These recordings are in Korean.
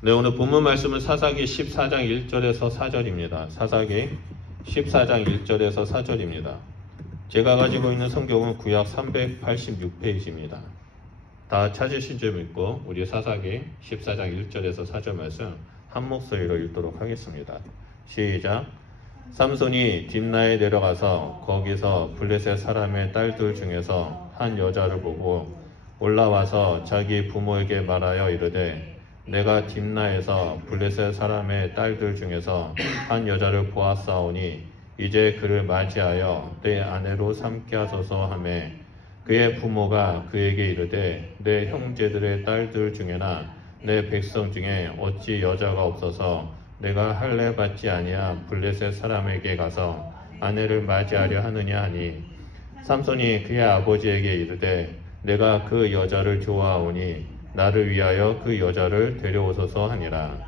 네, 오늘 본문 말씀은 사사기 14장 1절에서 4절입니다. 사사기 14장 1절에서 4절입니다. 제가 가지고 있는 성경은 구약 386페이지입니다. 다 찾으신 줄 믿고 우리 사사기 14장 1절에서 4절 말씀 한 목소리로 읽도록 하겠습니다. 시작. 삼손이 딥나에 내려가서 거기서 블레셋 사람의 딸들 중에서 한 여자를 보고 올라와서 자기 부모에게 말하여 이르되 내가 딥나에서 블레셋 사람의 딸들 중에서 한 여자를 보았사오니 이제 그를 맞이하여 내 아내로 삼게 하소서 하매 그의 부모가 그에게 이르되 내 형제들의 딸들 중에나 내 백성 중에 어찌 여자가 없어서 내가 할례 받지 아니한 블레셋 사람에게 가서 아내를 맞이하려 하느냐 하니 삼손이 그의 아버지에게 이르되 내가 그 여자를 좋아하오니 나를 위하여 그 여자를 데려오소서 하니라.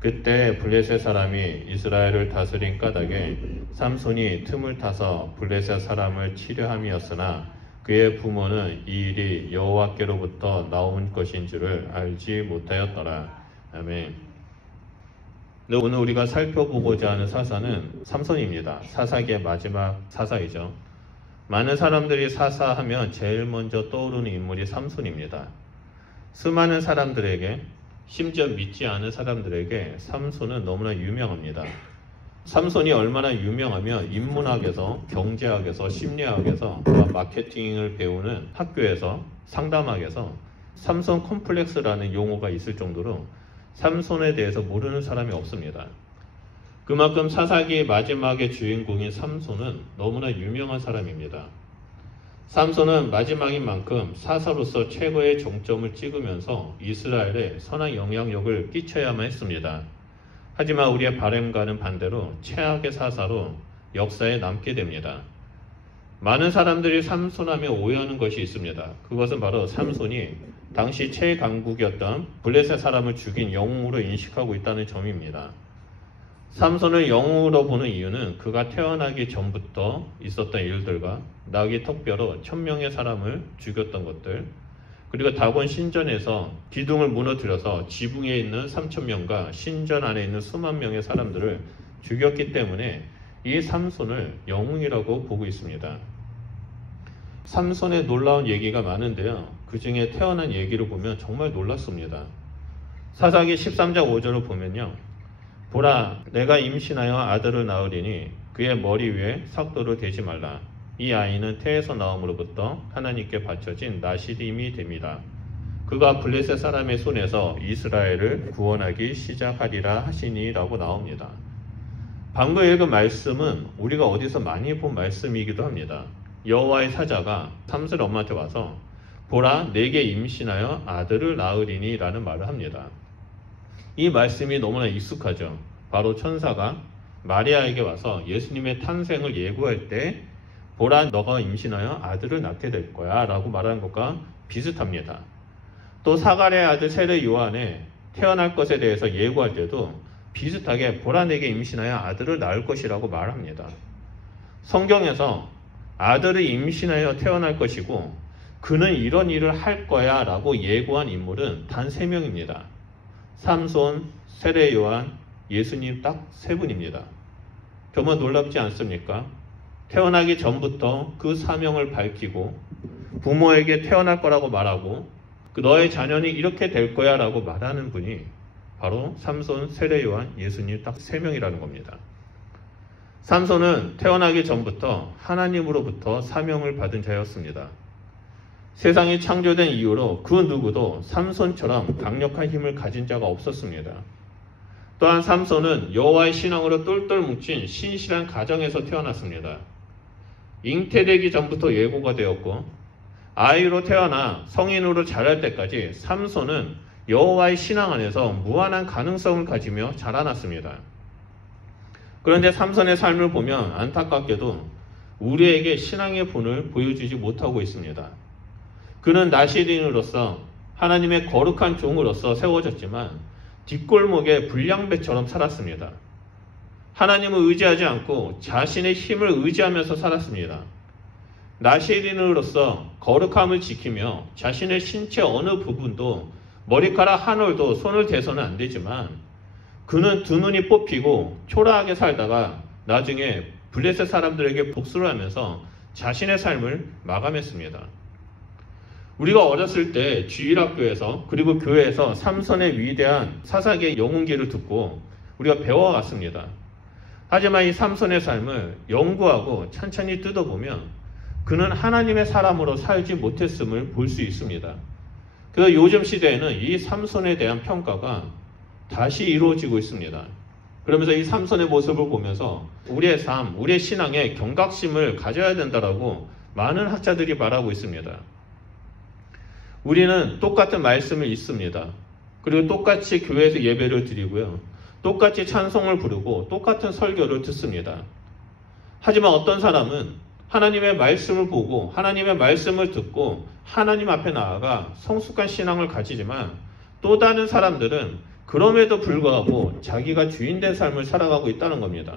그때 블레셋 사람이 이스라엘을 다스린 까닭에 삼손이 틈을 타서 블레셋 사람을 치려 함이었으나 그의 부모는 이 일이 여호와께로부터 나온 것인 줄을 알지 못하였더라. 아멘. 네, 오늘 우리가 살펴보고자 하는 사사는 삼손입니다. 사사기의 마지막 사사이죠. 많은 사람들이 사사하면 제일 먼저 떠오르는 인물이 삼손입니다. 수많은 사람들에게, 심지어 믿지 않은 사람들에게 삼손은 너무나 유명합니다. 삼손이 얼마나 유명하면 인문학에서, 경제학에서, 심리학에서, 마케팅을 배우는 학교에서, 상담학에서 삼손 컴플렉스라는 용어가 있을 정도로 삼손에 대해서 모르는 사람이 없습니다. 그만큼 사사기 마지막의 주인공인 삼손은 너무나 유명한 사람입니다. 삼손은 마지막인 만큼 사사로서 최고의 종점을 찍으면서 이스라엘에 선한 영향력을 끼쳐야만 했습니다. 하지만 우리의 바람과는 반대로 최악의 사사로 역사에 남게 됩니다. 많은 사람들이 삼손하며 오해하는 것이 있습니다. 그것은 바로 삼손이 당시 최강국이었던 블레셋 사람을 죽인 영웅으로 인식하고 있다는 점입니다. 삼손을 영웅으로 보는 이유는 그가 태어나기 전부터 있었던 일들과 나귀 턱뼈로 1000명의 사람을 죽였던 것들, 그리고 다곤 신전에서 기둥을 무너뜨려서 지붕에 있는 3000명과 신전 안에 있는 수만 명의 사람들을 죽였기 때문에 이 삼손을 영웅이라고 보고 있습니다. 삼손의 놀라운 얘기가 많은데요. 그 중에 태어난 얘기를 보면 정말 놀랐습니다. 사사기 13장 5절을 보면요. 보라, 내가 임신하여 아들을 낳으리니 그의 머리 위에 삭도를 대지 말라. 이 아이는 태에서 나옴으로부터 하나님께 바쳐진 나시림이 됩니다. 그가 블레셋 사람의 손에서 이스라엘을 구원하기 시작하리라 하시니라고 나옵니다. 방금 읽은 말씀은 우리가 어디서 많이 본 말씀이기도 합니다. 여호와의 사자가 삼손 엄마한테 와서 보라, 내게 임신하여 아들을 낳으리니 라는 말을 합니다. 이 말씀이 너무나 익숙하죠. 바로 천사가 마리아에게 와서 예수님의 탄생을 예고할 때 보라, 너가 임신하여 아들을 낳게 될 거야 라고 말하는 것과 비슷합니다. 또 사가랴의 아들 세례 요한의 태어날 것에 대해서 예고할 때도 비슷하게 보라, 내게 임신하여 아들을 낳을 것이라고 말합니다. 성경에서 아들을 임신하여 태어날 것이고 그는 이런 일을 할 거야 라고 예고한 인물은 단 3명입니다. 삼손, 세례 요한, 예수님 딱 3분입니다. 정말 놀랍지 않습니까? 태어나기 전부터 그 사명을 밝히고 부모에게 태어날 거라고 말하고 너의 자녀는 이렇게 될 거야 라고 말하는 분이 바로 삼손, 세례 요한, 예수님 딱 3명이라는 겁니다. 삼손은 태어나기 전부터 하나님으로부터 사명을 받은 자였습니다. 세상이 창조된 이후로 그 누구도 삼손처럼 강력한 힘을 가진 자가 없었습니다. 또한 삼손은 여호와의 신앙으로 똘똘 뭉친 신실한 가정에서 태어났습니다. 잉태되기 전부터 예고가 되었고 아이로 태어나 성인으로 자랄 때까지 삼손은 여호와의 신앙 안에서 무한한 가능성을 가지며 자라났습니다. 그런데 삼손의 삶을 보면 안타깝게도 우리에게 신앙의 본을 보여주지 못하고 있습니다. 그는 나시린으로서 하나님의 거룩한 종으로서 세워졌지만 뒷골목의 불량배처럼 살았습니다. 하나님을 의지하지 않고 자신의 힘을 의지하면서 살았습니다. 나시린으로서 거룩함을 지키며 자신의 신체 어느 부분도 머리카락 한 올도 손을 대서는 안 되지만 그는 두 눈이 뽑히고 초라하게 살다가 나중에 블레셋 사람들에게 복수를 하면서 자신의 삶을 마감했습니다. 우리가 어렸을 때 주일학교에서 그리고 교회에서 삼손의 위대한 사사기의 영웅기를 듣고 우리가 배워왔습니다. 하지만 이 삼손의 삶을 연구하고 천천히 뜯어보면 그는 하나님의 사람으로 살지 못했음을 볼 수 있습니다. 그래서 요즘 시대에는 이 삼손에 대한 평가가 다시 이루어지고 있습니다. 그러면서 이 삼손의 모습을 보면서 우리의 삶, 우리의 신앙에 경각심을 가져야 된다라고 많은 학자들이 말하고 있습니다. 우리는 똑같은 말씀을 읽습니다. 그리고 똑같이 교회에서 예배를 드리고요. 똑같이 찬송을 부르고 똑같은 설교를 듣습니다. 하지만 어떤 사람은 하나님의 말씀을 보고 하나님의 말씀을 듣고 하나님 앞에 나아가 성숙한 신앙을 가지지만 또 다른 사람들은 그럼에도 불구하고 자기가 주인된 삶을 살아가고 있다는 겁니다.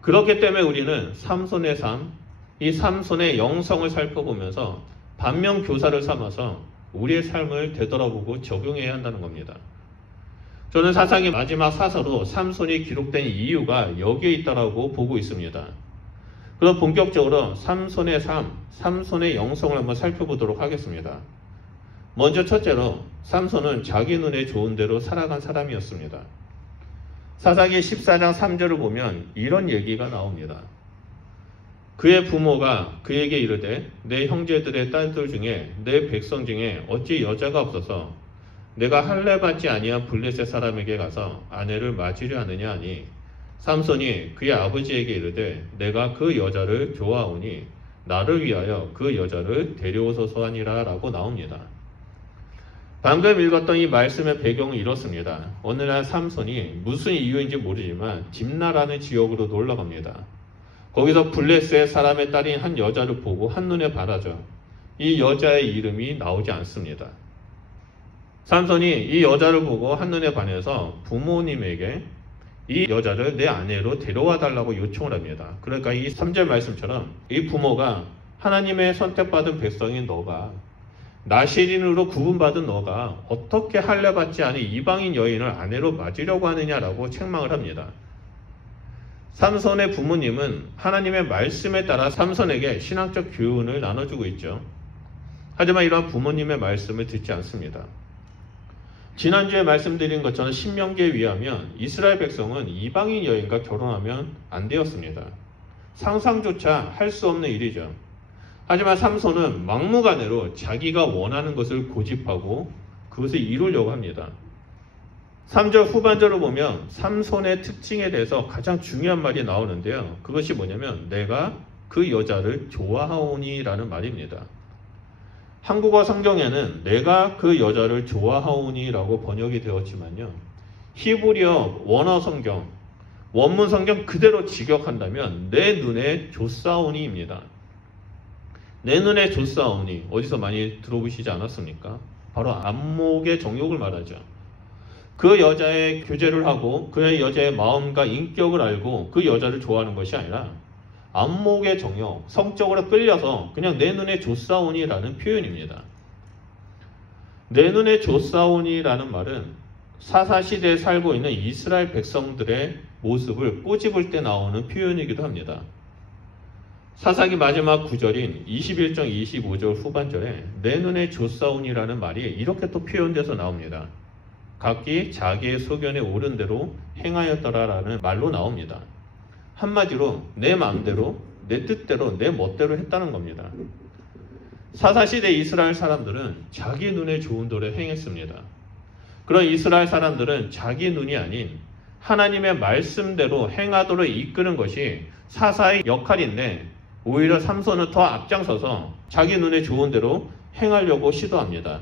그렇기 때문에 우리는 삼손의 삶, 이 삼손의 영성을 살펴보면서 반면교사를 삼아서 우리의 삶을 되돌아보고 적용해야 한다는 겁니다. 저는 사사기 마지막 사서로 삼손이 기록된 이유가 여기에 있다고 보고 있습니다. 그럼 본격적으로 삼손의 삶, 삼손의 영성을 한번 살펴보도록 하겠습니다. 먼저 첫째로 삼손은 자기 눈에 좋은 대로 살아간 사람이었습니다. 사사기 14장 3절을 보면 이런 얘기가 나옵니다. 그의 부모가 그에게 이르되 내 형제들의 딸들 중에 내 백성 중에 어찌 여자가 없어서 내가 할례 받지 아니한 블레셋 사람에게 가서 아내를 맞으려 하느냐 하니 삼손이 그의 아버지에게 이르되 내가 그 여자를 좋아하오니 나를 위하여 그 여자를 데려오소서 하니라 라고 나옵니다. 방금 읽었던 이 말씀의 배경은 이렇습니다. 어느 날 삼손이 무슨 이유인지 모르지만 dim나라는 지역으로 놀러 갑니다. 거기서 블레셋 사람의 딸인 한 여자를 보고 한눈에 반하죠. 이 여자의 이름이 나오지 않습니다. 삼손이 이 여자를 보고 한눈에 반해서 부모님에게 이 여자를 내 아내로 데려와 달라고 요청을 합니다. 그러니까 이 3절 말씀처럼 이 부모가 하나님의 선택받은 백성인 너가 나시린으로 구분받은 너가 어떻게 할례 받지 않은 이방인 여인을 아내로 맞으려고 하느냐라고 책망을 합니다. 삼손의 부모님은 하나님의 말씀에 따라 삼손에게 신앙적 교훈을 나눠주고 있죠. 하지만 이러한 부모님의 말씀을 듣지 않습니다. 지난주에 말씀드린 것처럼 신명기에 의하면 이스라엘 백성은 이방인 여인과 결혼하면 안 되었습니다. 상상조차 할 수 없는 일이죠. 하지만 삼손은 막무가내로 자기가 원하는 것을 고집하고 그것을 이루려고 합니다. 3절 후반절을 보면 삼손의 특징에 대해서 가장 중요한 말이 나오는데요. 그것이 뭐냐면 내가 그 여자를 좋아하오니 라는 말입니다. 한국어 성경에는 내가 그 여자를 좋아하오니 라고 번역이 되었지만요. 히브리어 원어 성경, 원문 성경 그대로 직역한다면 내 눈에 좋사오니입니다. 내 눈에 좋사오니 어디서 많이 들어보시지 않았습니까? 바로 안목의 정욕을 말하죠. 그 여자의 교제를 하고 그 여자의 마음과 인격을 알고 그 여자를 좋아하는 것이 아니라 안목의 정욕, 성적으로 끌려서 그냥 내 눈에 좋사오니라는 표현입니다. 내 눈에 좋사오니라는 말은 사사시대에 살고 있는 이스라엘 백성들의 모습을 꼬집을 때 나오는 표현이기도 합니다. 사사기 마지막 구절인 21장 25절 후반절에 내 눈에 좋사오니라는 말이 이렇게 또 표현돼서 나옵니다. 각기 자기의 소견에 옳은 대로 행하였더라라는 말로 나옵니다. 한마디로 내 마음대로, 내 뜻대로, 내 멋대로 했다는 겁니다. 사사시대 이스라엘 사람들은 자기 눈에 좋은 대로 행했습니다. 그런 이스라엘 사람들은 자기 눈이 아닌 하나님의 말씀대로 행하도록 이끄는 것이 사사의 역할인데 오히려 삼손은 더 앞장서서 자기 눈에 좋은 대로 행하려고 시도합니다.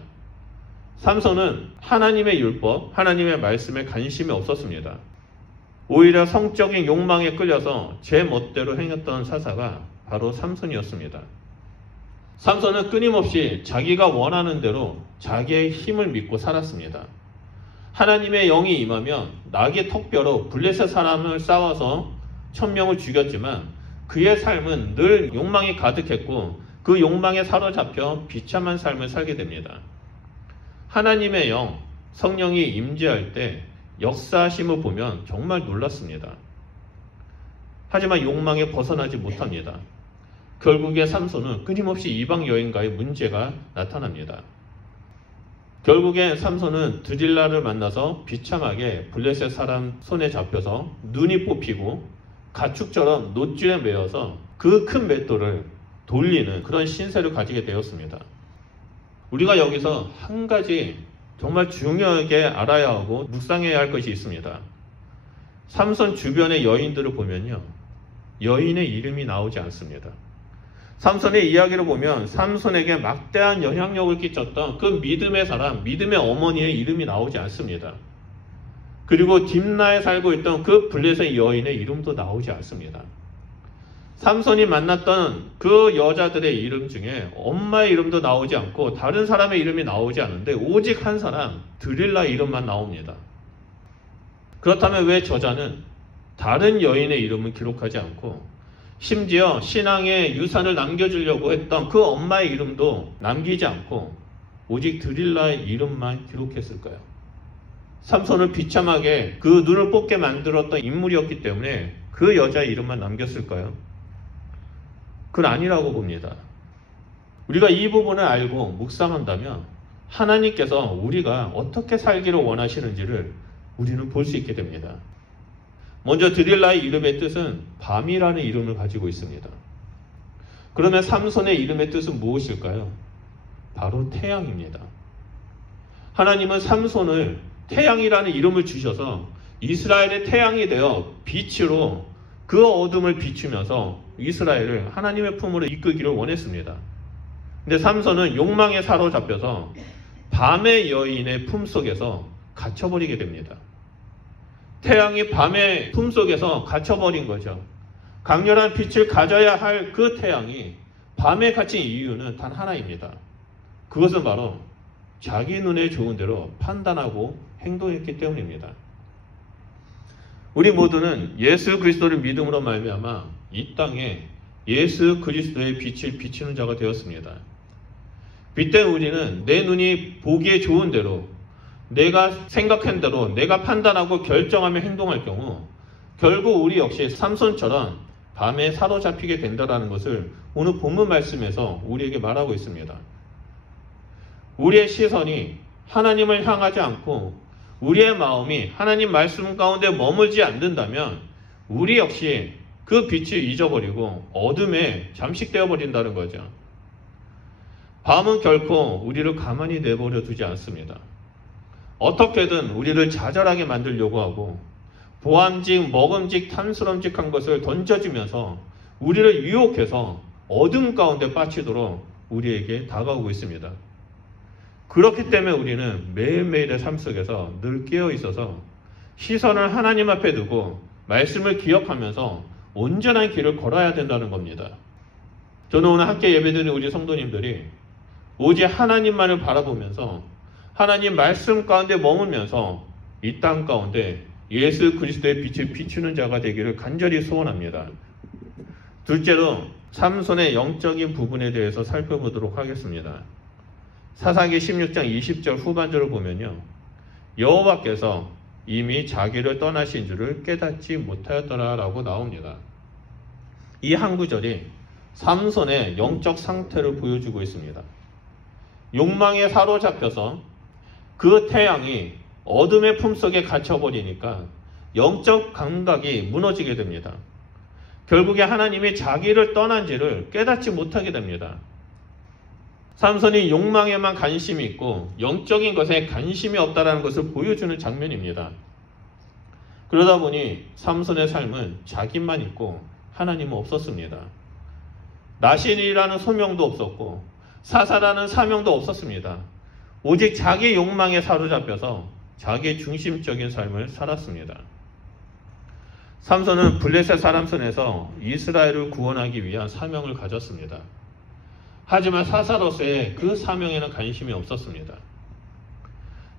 삼손은 하나님의 율법, 하나님의 말씀에 관심이 없었습니다. 오히려 성적인 욕망에 끌려서 제 멋대로 행했던 사사가 바로 삼손이었습니다. 삼손은 끊임없이 자기가 원하는 대로 자기의 힘을 믿고 살았습니다. 하나님의 영이 임하면 낙의 턱뼈로 블레셋 사람을 싸워서 1000명을 죽였지만 그의 삶은 늘 욕망이 가득했고 그 욕망에 사로잡혀 비참한 삶을 살게 됩니다. 하나님의 영, 성령이 임재할 때 역사하심을 보면 정말 놀랐습니다. 하지만 욕망에 벗어나지 못합니다. 결국에 삼손은 끊임없이 이방 여인과의 문제가 나타납니다. 결국에 삼손은 드릴라를 만나서 비참하게 블레셋 사람 손에 잡혀서 눈이 뽑히고 가축처럼 노줄에 매어서 그 큰 맷돌을 돌리는 그런 신세를 가지게 되었습니다. 우리가 여기서 한 가지 정말 중요하게 알아야 하고 묵상해야 할 것이 있습니다. 삼손 주변의 여인들을 보면요, 여인의 이름이 나오지 않습니다. 삼손의 이야기를 보면 삼손에게 막대한 영향력을 끼쳤던 그 믿음의 사람, 믿음의 어머니의 이름이 나오지 않습니다. 그리고 딥나에 살고 있던 그 블레셋 여인의 이름도 나오지 않습니다. 삼손이 만났던 그 여자들의 이름 중에 엄마의 이름도 나오지 않고 다른 사람의 이름이 나오지 않는데 오직 한 사람, 드릴라 이름만 나옵니다. 그렇다면 왜 저자는 다른 여인의 이름을 기록하지 않고 심지어 신앙의 유산을 남겨주려고 했던 그 엄마의 이름도 남기지 않고 오직 드릴라의 이름만 기록했을까요? 삼손을 비참하게 그 눈을 뽑게 만들었던 인물이었기 때문에 그 여자의 이름만 남겼을까요? 그건 아니라고 봅니다. 우리가 이 부분을 알고 묵상한다면 하나님께서 우리가 어떻게 살기를 원하시는지를 우리는 볼 수 있게 됩니다. 먼저 드릴라의 이름의 뜻은 밤이라는 이름을 가지고 있습니다. 그러면 삼손의 이름의 뜻은 무엇일까요? 바로 태양입니다. 하나님은 삼손을 태양이라는 이름을 주셔서 이스라엘의 태양이 되어 빛으로 그 어둠을 비추면서 이스라엘을 하나님의 품으로 이끌기를 원했습니다. 근데 삼손은 욕망에 사로잡혀서 밤의 여인의 품속에서 갇혀버리게 됩니다. 태양이 밤의 품속에서 갇혀버린 거죠. 강렬한 빛을 가져야 할 그 태양이 밤에 갇힌 이유는 단 하나입니다. 그것은 바로 자기 눈에 좋은 대로 판단하고 행동했기 때문입니다. 우리 모두는 예수 그리스도를 믿음으로 말미암아 이 땅에 예수 그리스도의 빛을 비추는 자가 되었습니다. 그때 우리는 내 눈이 보기에 좋은 대로 내가 생각한 대로 내가 판단하고 결정하며 행동할 경우 결국 우리 역시 삼손처럼 밤에 사로잡히게 된다는 것을 오늘 본문 말씀에서 우리에게 말하고 있습니다. 우리의 시선이 하나님을 향하지 않고 우리의 마음이 하나님 말씀 가운데 머물지 않는다면 우리 역시 그 빛을 잊어버리고 어둠에 잠식되어 버린다는 거죠. 밤은 결코 우리를 가만히 내버려 두지 않습니다. 어떻게든 우리를 좌절하게 만들려고 하고 보암직, 먹음직, 탐스럼직한 것을 던져주면서 우리를 유혹해서 어둠 가운데 빠지도록 우리에게 다가오고 있습니다. 그렇기 때문에 우리는 매일매일의 삶 속에서 늘 깨어 있어서 시선을 하나님 앞에 두고 말씀을 기억하면서 온전한 길을 걸어야 된다는 겁니다. 저는 오늘 함께 예배드리는 우리 성도님들이 오직 하나님만을 바라보면서 하나님 말씀 가운데 머물면서 이 땅 가운데 예수 그리스도의 빛을 비추는 자가 되기를 간절히 소원합니다. 둘째로 삼손의 영적인 부분에 대해서 살펴보도록 하겠습니다. 사사기 16장 20절 후반절을 보면요, 여호와께서 이미 자기를 떠나신 줄을 깨닫지 못하였더라 라고 나옵니다. 이 한 구절이 삼손의 영적 상태를 보여주고 있습니다. 욕망에 사로잡혀서 그 태양이 어둠의 품속에 갇혀버리니까 영적 감각이 무너지게 됩니다. 결국에 하나님이 자기를 떠난지를 깨닫지 못하게 됩니다. 삼손이 욕망에만 관심이 있고 영적인 것에 관심이 없다는 것을 보여주는 장면입니다. 그러다 보니 삼손의 삶은 자기만 있고 하나님은 없었습니다. 나신이라는 소명도 없었고 사사라는 사명도 없었습니다. 오직 자기 욕망에 사로잡혀서 자기 중심적인 삶을 살았습니다. 삼손은 블레셋 사람 손에서 이스라엘을 구원하기 위한 사명을 가졌습니다. 하지만 사사로서의 그 사명에는 관심이 없었습니다.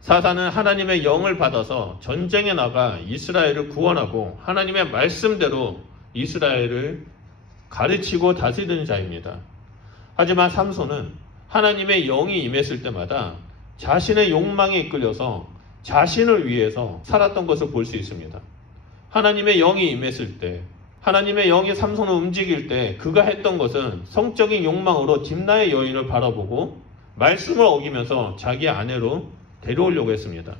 사사는 하나님의 영을 받아서 전쟁에 나가 이스라엘을 구원하고 하나님의 말씀대로 이스라엘을 가르치고 다스리는 자입니다. 하지만 삼손은 하나님의 영이 임했을 때마다 자신의 욕망에 이끌려서 자신을 위해서 살았던 것을 볼 수 있습니다. 하나님의 영이 임했을 때, 하나님의 영이 삼손을 움직일 때 그가 했던 것은 성적인 욕망으로 딥나의 여인을 바라보고 말씀을 어기면서 자기 아내로 데려오려고 했습니다.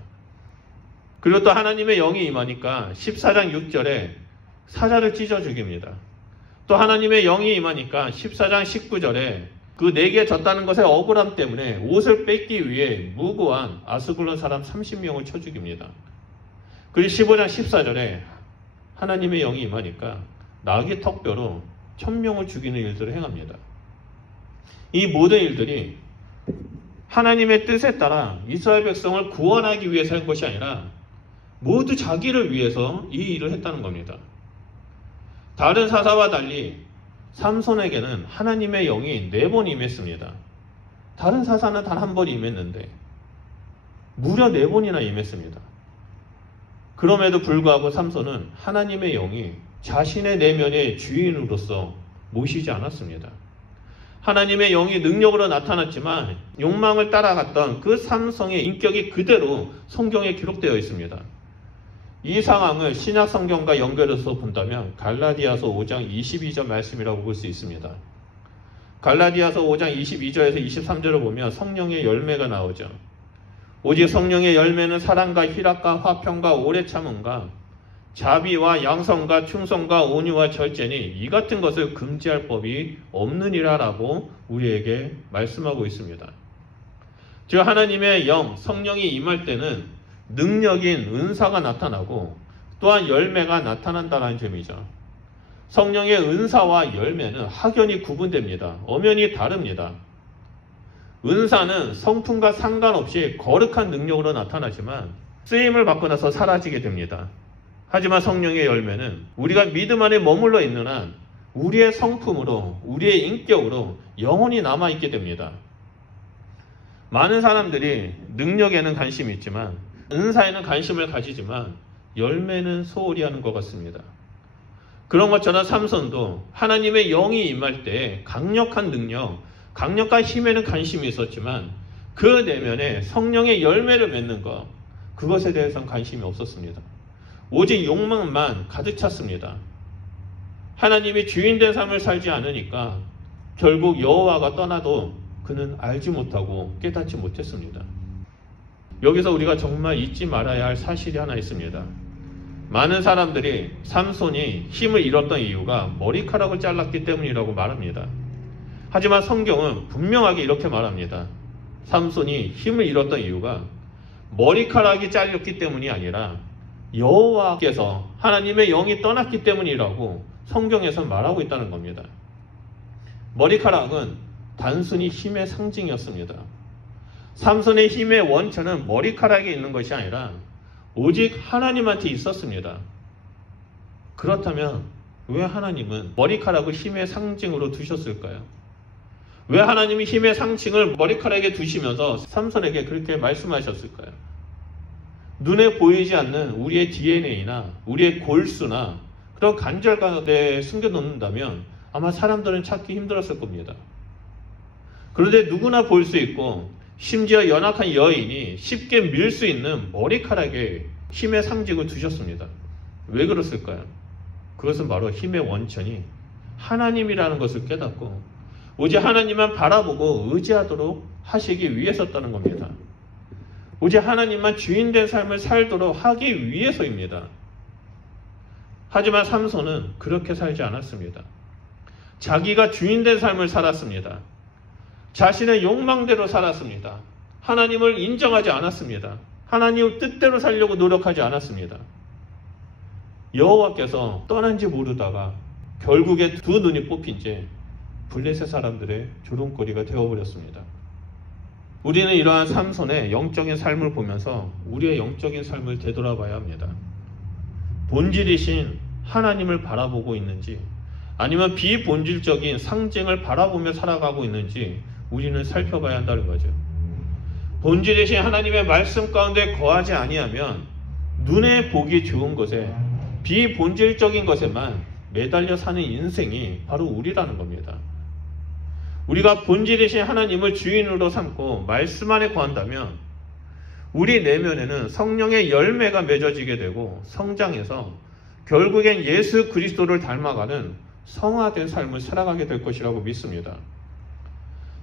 그리고 또 하나님의 영이 임하니까 14장 6절에 사자를 찢어 죽입니다. 또 하나님의 영이 임하니까 14장 19절에 그 내게 졌다는 것의 억울함 때문에 옷을 뺏기 위해 무고한 아스글론 사람 30명을 쳐 죽입니다. 그리고 15장 14절에 하나님의 영이 임하니까 나귀 턱뼈로 1000명을 죽이는 일들을 행합니다. 이 모든 일들이 하나님의 뜻에 따라 이스라엘 백성을 구원하기 위해서 한 것이 아니라 모두 자기를 위해서 이 일을 했다는 겁니다. 다른 사사와 달리 삼손에게는 하나님의 영이 4번 임했습니다. 다른 사사는 단 1번 임했는데 무려 4번이나 임했습니다. 그럼에도 불구하고 삼손은 하나님의 영이 자신의 내면의 주인으로서 모시지 않았습니다. 하나님의 영이 능력으로 나타났지만 욕망을 따라갔던 그 삼손의 인격이 그대로 성경에 기록되어 있습니다. 이 상황을 신약 성경과 연결해서 본다면 갈라디아서 5장 22절 말씀이라고 볼 수 있습니다. 갈라디아서 5장 22절에서 23절을 보면 성령의 열매가 나오죠. 오직 성령의 열매는 사랑과 희락과 화평과 오래 참음과 자비와 양성과 충성과 온유와 절제니 이 같은 것을 금지할 법이 없느니라라고 우리에게 말씀하고 있습니다. 즉 하나님의 영, 성령이 임할 때는 능력인 은사가 나타나고 또한 열매가 나타난다는 점이죠. 성령의 은사와 열매는 확연히 구분됩니다. 엄연히 다릅니다. 은사는 성품과 상관없이 거룩한 능력으로 나타나지만 쓰임을 받고 나서 사라지게 됩니다. 하지만 성령의 열매는 우리가 믿음 안에 머물러 있는 한 우리의 성품으로, 우리의 인격으로 영원히 남아있게 됩니다. 많은 사람들이 능력에는 관심이 있지만 은사에는 관심을 가지지만 열매는 소홀히 하는 것 같습니다. 그런 것처럼 삼손도 하나님의 영이 임할 때 강력한 능력, 강력한 힘에는 관심이 있었지만 그 내면에 성령의 열매를 맺는 것, 그것에 대해서는 관심이 없었습니다. 오직 욕망만 가득 찼습니다. 하나님이 주인된 삶을 살지 않으니까 결국 여호와가 떠나도 그는 알지 못하고 깨닫지 못했습니다. 여기서 우리가 정말 잊지 말아야 할 사실이 하나 있습니다. 많은 사람들이 삼손이 힘을 잃었던 이유가 머리카락을 잘랐기 때문이라고 말합니다. 하지만 성경은 분명하게 이렇게 말합니다. 삼손이 힘을 잃었던 이유가 머리카락이 잘렸기 때문이 아니라 여호와께서 하나님의 영이 떠났기 때문이라고 성경에서 말하고 있다는 겁니다. 머리카락은 단순히 힘의 상징이었습니다. 삼손의 힘의 원천은 머리카락에 있는 것이 아니라 오직 하나님한테 있었습니다. 그렇다면 왜 하나님은 머리카락을 힘의 상징으로 두셨을까요? 왜 하나님이 힘의 상징을 머리카락에 두시면서 삼손에게 그렇게 말씀하셨을까요? 눈에 보이지 않는 우리의 DNA나 우리의 골수나 그런 관절 가운데 숨겨놓는다면 아마 사람들은 찾기 힘들었을 겁니다. 그런데 누구나 볼 수 있고 심지어 연약한 여인이 쉽게 밀 수 있는 머리카락에 힘의 상징을 두셨습니다. 왜 그랬을까요? 그것은 바로 힘의 원천이 하나님이라는 것을 깨닫고 오직 하나님만 바라보고 의지하도록 하시기 위해서였다는 겁니다. 오직 하나님만 주인된 삶을 살도록 하기 위해서입니다. 하지만 삼손은 그렇게 살지 않았습니다. 자기가 주인된 삶을 살았습니다. 자신의 욕망대로 살았습니다. 하나님을 인정하지 않았습니다. 하나님 뜻대로 살려고 노력하지 않았습니다. 여호와께서 떠난지 모르다가 결국에 두 눈이 뽑힌 채 블레셋 사람들의 조롱거리가 되어버렸습니다. 우리는 이러한 삼손의 영적인 삶을 보면서 우리의 영적인 삶을 되돌아봐야 합니다. 본질이신 하나님을 바라보고 있는지 아니면 비본질적인 상징을 바라보며 살아가고 있는지 우리는 살펴봐야 한다는 거죠. 본질이신 하나님의 말씀 가운데 거하지 아니하면 눈에 보기 좋은 것에 비본질적인 것에만 매달려 사는 인생이 바로 우리라는 겁니다. 우리가 본질이신 하나님을 주인으로 삼고 말씀 안에 거한다면 우리 내면에는 성령의 열매가 맺어지게 되고 성장해서 결국엔 예수 그리스도를 닮아가는 성화된 삶을 살아가게 될 것이라고 믿습니다.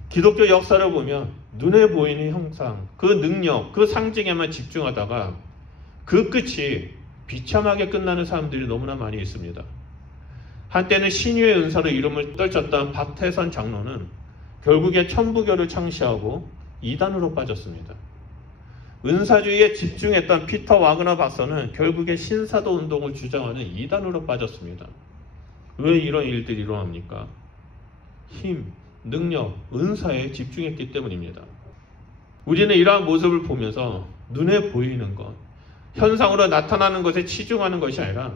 기독교 역사를 보면 눈에 보이는 형상, 그 능력, 그 상징에만 집중하다가 그 끝이 비참하게 끝나는 사람들이 너무나 많이 있습니다. 한때는 신유의 은사로 이름을 떨쳤던 박태선 장로는 결국에 천부교를 창시하고 이단으로 빠졌습니다. 은사주의에 집중했던 피터 와그너 박사는 결국에 신사도 운동을 주장하는 이단으로 빠졌습니다. 왜 이런 일들이 일어납니까? 힘, 능력, 은사에 집중했기 때문입니다. 우리는 이러한 모습을 보면서 눈에 보이는 것, 현상으로 나타나는 것에 치중하는 것이 아니라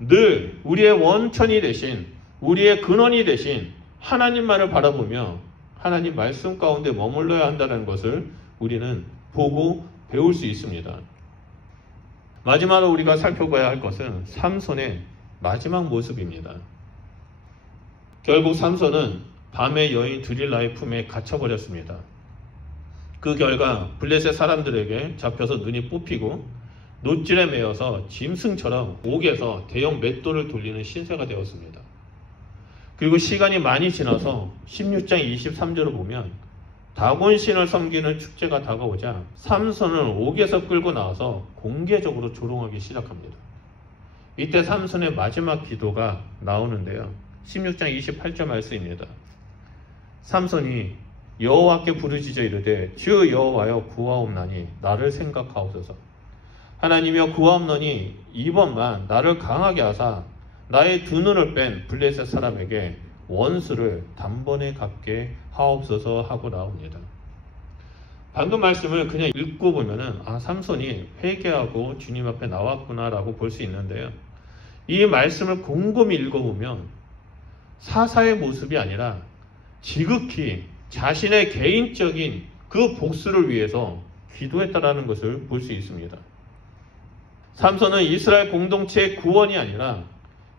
늘 우리의 원천이 되신, 우리의 근원이 되신 하나님만을 바라보며 하나님 말씀 가운데 머물러야 한다는 것을 우리는 보고 배울 수 있습니다. 마지막으로 우리가 살펴봐야 할 것은 삼손의 마지막 모습입니다. 결국 삼손은 밤의 여인 드릴라의 품에 갇혀버렸습니다. 그 결과 블레셋 사람들에게 잡혀서 눈이 뽑히고 노줄에 매여서 짐승처럼 옥에서 대형 맷돌을 돌리는 신세가 되었습니다. 그리고 시간이 많이 지나서 16장 23절을 보면 다곤신을 섬기는 축제가 다가오자 삼손을 옥에서 끌고 나와서 공개적으로 조롱하기 시작합니다. 이때 삼손의 마지막 기도가 나오는데요. 16장 28절 말씀입니다. 삼손이 여호와께 부르짖어 이르되 주 여호와여 구하옵나니 나를 생각하옵소서. 하나님이여 구하옵나니 이번만 나를 강하게 하사 나의 두 눈을 뺀 블레셋 사람에게 원수를 단번에 갚게 하옵소서 하고 나옵니다. 방금 말씀을 그냥 읽고 보면은 삼손이 회개하고 주님 앞에 나왔구나라고 볼 수 있는데요. 이 말씀을 곰곰이 읽어보면 사사의 모습이 아니라 지극히 자신의 개인적인 그 복수를 위해서 기도했다라는 것을 볼 수 있습니다. 삼손은 이스라엘 공동체의 구원이 아니라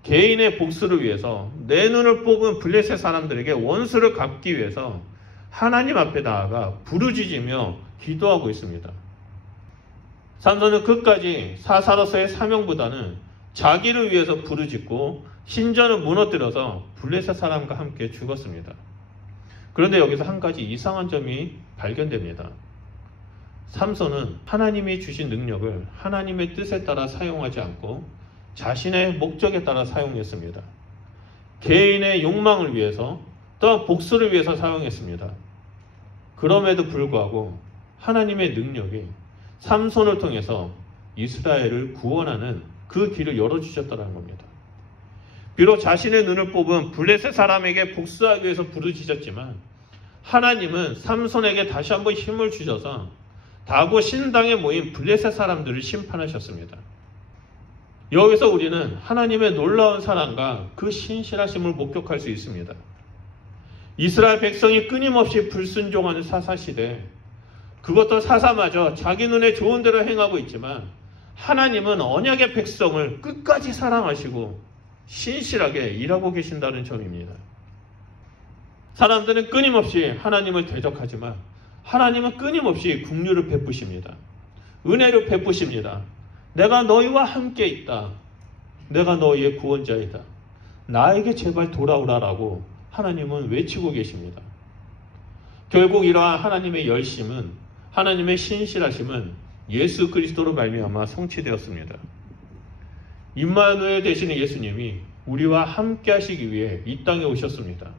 개인의 복수를 위해서 내 눈을 뽑은 블레셋 사람들에게 원수를 갚기 위해서 하나님 앞에 나아가 부르짖으며 기도하고 있습니다. 삼손은 끝까지 사사로서의 사명보다는 자기를 위해서 부르짖고 신전을 무너뜨려서 블레셋 사람과 함께 죽었습니다. 그런데 여기서 한 가지 이상한 점이 발견됩니다. 삼손은 하나님이 주신 능력을 하나님의 뜻에 따라 사용하지 않고 자신의 목적에 따라 사용했습니다. 개인의 욕망을 위해서 또한 복수를 위해서 사용했습니다. 그럼에도 불구하고 하나님의 능력이 삼손을 통해서 이스라엘을 구원하는 그 길을 열어주셨다는 겁니다. 비록 자신의 눈을 뽑은 블레셋 사람에게 복수하기 위해서 부르짖었지만 하나님은 삼손에게 다시 한번 힘을 주셔서 다고 신당에 모인 블레셋 사람들을 심판하셨습니다. 여기서 우리는 하나님의 놀라운 사랑과 그 신실하심을 목격할 수 있습니다. 이스라엘 백성이 끊임없이 불순종하는 사사시대, 그것도 사사마저 자기 눈에 좋은 대로 행하고 있지만 하나님은 언약의 백성을 끝까지 사랑하시고 신실하게 일하고 계신다는 점입니다. 사람들은 끊임없이 하나님을 대적하지만 하나님은 끊임없이 긍휼을 베푸십니다. 은혜를 베푸십니다. 내가 너희와 함께 있다. 내가 너희의 구원자이다. 나에게 제발 돌아오라라고 하나님은 외치고 계십니다. 결국 이러한 하나님의 열심은, 하나님의 신실하심은 예수 그리스도로 말미암아 성취되었습니다. 임마누엘 되시는 예수님이 우리와 함께 하시기 위해 이 땅에 오셨습니다.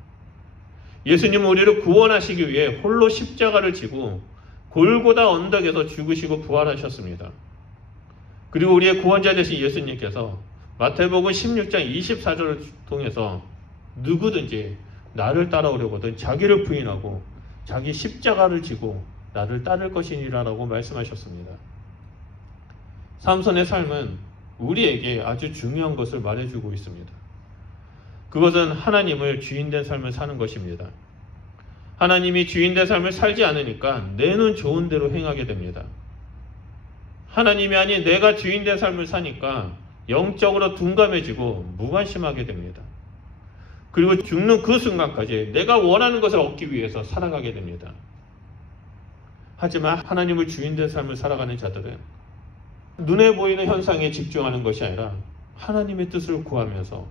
예수님은 우리를 구원하시기 위해 홀로 십자가를 지고 골고다 언덕에서 죽으시고 부활하셨습니다. 그리고 우리의 구원자 되신 예수님께서 마태복음 16장 24절을 통해서 누구든지 나를 따라오려거든 자기를 부인하고 자기 십자가를 지고 나를 따를 것이니라라고 말씀하셨습니다. 삼손의 삶은 우리에게 아주 중요한 것을 말해주고 있습니다. 그것은 하나님을 주인된 삶을 사는 것입니다. 하나님이 주인된 삶을 살지 않으니까 내는 좋은 대로 행하게 됩니다. 하나님이 아닌 내가 주인된 삶을 사니까 영적으로 둔감해지고 무관심하게 됩니다. 그리고 죽는 그 순간까지 내가 원하는 것을 얻기 위해서 살아가게 됩니다. 하지만 하나님을 주인된 삶을 살아가는 자들은 눈에 보이는 현상에 집중하는 것이 아니라 하나님의 뜻을 구하면서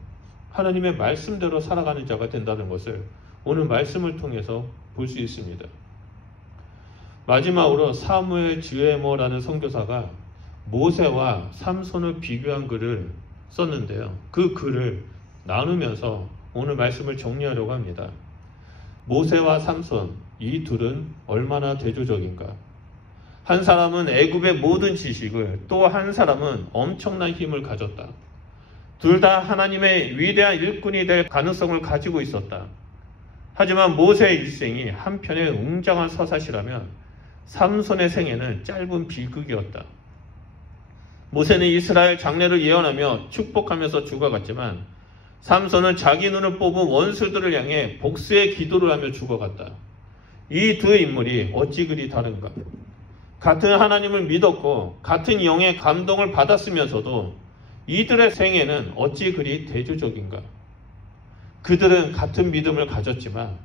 하나님의 말씀대로 살아가는 자가 된다는 것을 오늘 말씀을 통해서 볼 수 있습니다. 마지막으로 사무엘 주에모라는 선교사가 모세와 삼손을 비교한 글을 썼는데요. 그 글을 나누면서 오늘 말씀을 정리하려고 합니다. 모세와 삼손, 이 둘은 얼마나 대조적인가? 한 사람은 애굽의 모든 지식을, 또 한 사람은 엄청난 힘을 가졌다. 둘 다 하나님의 위대한 일꾼이 될 가능성을 가지고 있었다. 하지만 모세의 일생이 한편의 웅장한 서사시라면 삼손의 생애는 짧은 비극이었다. 모세는 이스라엘 장래를 예언하며 축복하면서 죽어갔지만 삼손은 자기 눈을 뽑은 원수들을 향해 복수의 기도를 하며 죽어갔다. 이 두 인물이 어찌 그리 다른가? 같은 하나님을 믿었고 같은 영의 감동을 받았으면서도 이들의 생애는 어찌 그리 대조적인가? 그들은 같은 믿음을 가졌지만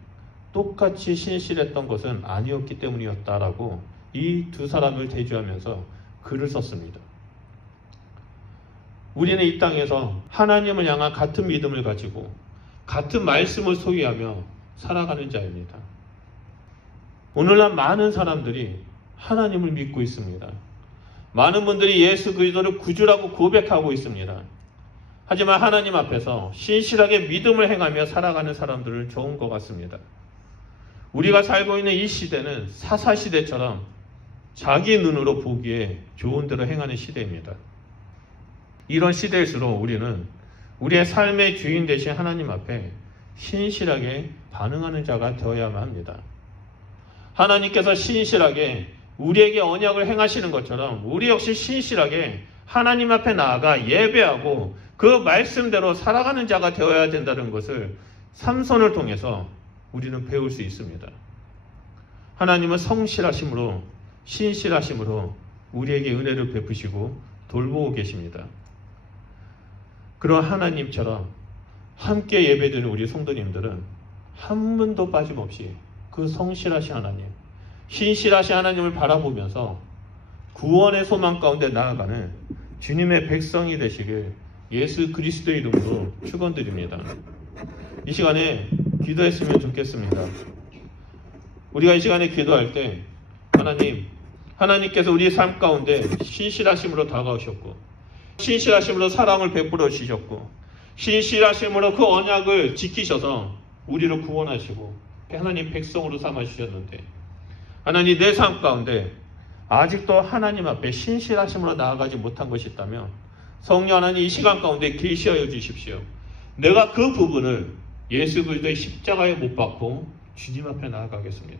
똑같이 신실했던 것은 아니었기 때문이었다라고 이 두 사람을 대조하면서 글을 썼습니다. 우리는 이 땅에서 하나님을 향한 같은 믿음을 가지고 같은 말씀을 소유하며 살아가는 자입니다. 오늘날 많은 사람들이 하나님을 믿고 있습니다. 많은 분들이 예수 그리스도를 구주라고 고백하고 있습니다. 하지만 하나님 앞에서 신실하게 믿음을 행하며 살아가는 사람들은 좋은 것 같습니다. 우리가 살고 있는 이 시대는 사사시대처럼 자기 눈으로 보기에 좋은 대로 행하는 시대입니다. 이런 시대일수록 우리는 우리의 삶의 주인 되신 하나님 앞에 신실하게 반응하는 자가 되어야만 합니다. 하나님께서 신실하게 우리에게 언약을 행하시는 것처럼 우리 역시 신실하게 하나님 앞에 나아가 예배하고 그 말씀대로 살아가는 자가 되어야 된다는 것을 삼손을 통해서 우리는 배울 수 있습니다. 하나님은 성실하심으로 신실하심으로 우리에게 은혜를 베푸시고 돌보고 계십니다. 그런 하나님처럼 함께 예배드리는 우리 성도님들은 한 분도 빠짐없이 그 성실하신 하나님, 신실하신 하나님을 바라보면서 구원의 소망 가운데 나아가는 주님의 백성이 되시길 예수 그리스도의 이름으로 축원드립니다. 이 시간에 기도했으면 좋겠습니다. 우리가 이 시간에 기도할 때 하나님께서 우리 삶 가운데 신실하심으로 다가오셨고 신실하심으로 사랑을 베풀어 주셨고 신실하심으로 그 언약을 지키셔서 우리를 구원하시고 하나님 백성으로 삼아 주셨는데 하나님 내 삶 가운데 아직도 하나님 앞에 신실하심으로 나아가지 못한 것이 있다면 성령 하나님 이 시간 가운데 계시하여 주십시오. 내가 그 부분을 예수 그리스도의 십자가에 못 박고 주님 앞에 나아가겠습니다.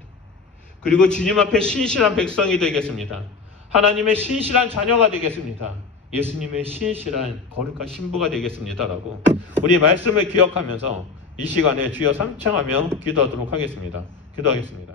그리고 주님 앞에 신실한 백성이 되겠습니다. 하나님의 신실한 자녀가 되겠습니다. 예수님의 신실한 거룩한 신부가 되겠습니다라고 우리 말씀을 기억하면서 이 시간에 주여 삼창하며 기도하도록 하겠습니다. 기도하겠습니다.